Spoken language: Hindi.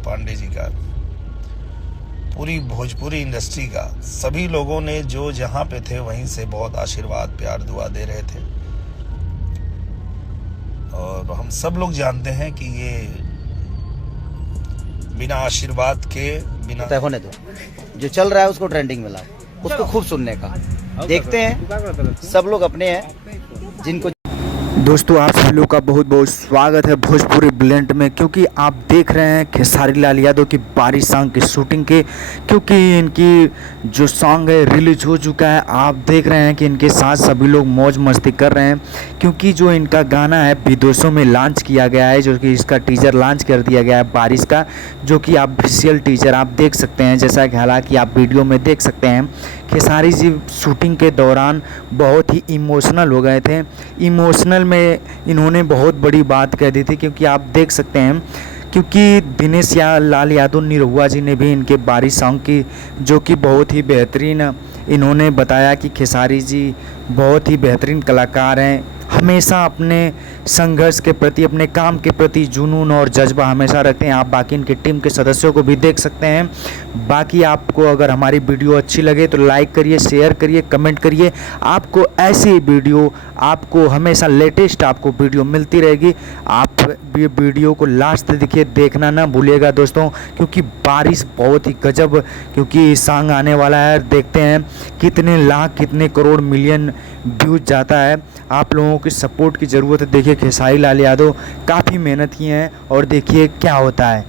पांडे जी का, पूरी भोजपुरी इंडस्ट्री का, सभी लोगों ने जो जहां पे थे वहीं से बहुत आशीर्वाद, प्यार, दुआ दे रहे थे। और हम सब लोग जानते हैं कि ये बिना आशीर्वाद के, बिना होने दो, जो चल रहा है उसको ट्रेंडिंग में लाओ, उसको खूब सुनने का। देखते हैं, सब लोग अपने हैं जिनको। दोस्तों आप सभी लोग का बहुत बहुत स्वागत है भोजपुरी ब्लेंड में, क्योंकि आप देख रहे हैं खेसारी लाल यादव की बारिश सॉन्ग की शूटिंग के, क्योंकि इनकी जो सॉन्ग है रिलीज हो चुका है। आप देख रहे हैं कि इनके साथ सभी लोग मौज मस्ती कर रहे हैं, क्योंकि जो इनका गाना है विदेशों में लॉन्च किया गया है, जो कि इसका टीजर लॉन्च कर दिया गया है बारिश का, जो कि आप ऑफिशियल टीजर आप देख सकते हैं। जैसा कि हालांकि आप वीडियो में देख सकते हैं, खेसारी जी शूटिंग के दौरान बहुत ही इमोशनल हो गए थे। इमोशनल में इन्होंने बहुत बड़ी बात कह दी थी, क्योंकि आप देख सकते हैं, क्योंकि दिनेश लाल यादव निरहुआ जी ने भी इनके बारिश सॉन्ग की, जो कि बहुत ही बेहतरीन, इन्होंने बताया कि खेसारी जी बहुत ही बेहतरीन कलाकार हैं, हमेशा अपने संघर्ष के प्रति, अपने काम के प्रति जुनून और जज्बा हमेशा रखते हैं। आप बाकी इनकी टीम के सदस्यों को भी देख सकते हैं। बाकी आपको अगर हमारी वीडियो अच्छी लगे तो लाइक करिए, शेयर करिए, कमेंट करिए। आपको ऐसी वीडियो, आपको हमेशा लेटेस्ट आपको वीडियो मिलती रहेगी। आप भी वीडियो को लास्ट तक देखिए, देखना ना भूलिएगा दोस्तों, क्योंकि बारिश बहुत ही गजब, क्योंकि सॉन्ग आने वाला है। देखते हैं कितने लाख, कितने करोड़, मिलियन व्यूज जाता है। आप लोगों की सपोर्ट की ज़रूरत है। देखिए खेसारी लाल यादव काफ़ी मेहनत किए हैं और देखिए क्या होता है।